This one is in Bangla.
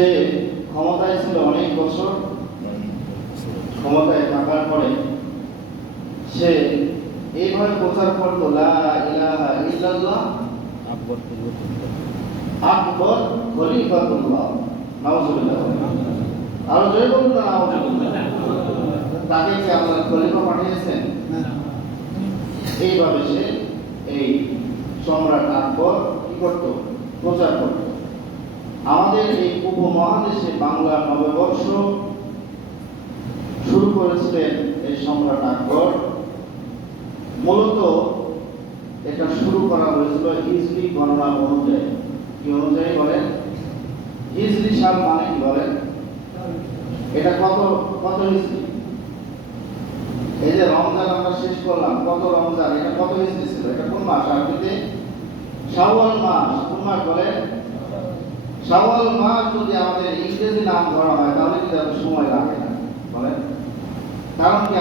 সে ক্ষমতায় ছিল অনেক বছর। ক্ষমতায় থাকার পরে সে এইভাবে প্রচার করতো, লা ইলাহা ইল্লাল্লাহ আকবর খলিফাতুল্লাহ। নাউজুবিল্লাহ। আরো জয় বলুন না নাউজুবিল্লাহ। তাকে কি আল্লাহ খলিফা পাঠিয়েছেন? এইভাবে সে এই সম্রাট আকবর কি করত? প্রচার করত। আমাদের এই উপমহাদেশে বাংলা নববর্ষ শুরু করেছিলেন এই সম্রাট আকবর। মূলত এটা শুরু করা হয়েছিল হিজরি গণনা অনুযায়ী। কি অনুযায়ী বলেন? হিজরি সাল মানে কি বলেন? এটা কত কত হিজরি? এই যে রমজান আমরা শেষ করলাম, কত রমজান? এটা কত হিজরি ছিল? এটা কোন মাস? আরবিতে শাওয়াল মাস। কোন মাস বলেন? শাওয়াল মাস। যদি আমাদের ইংরেজি নাম ধরা হয় তাহলে কি সময় লাগে না বলেন? কারণ কি?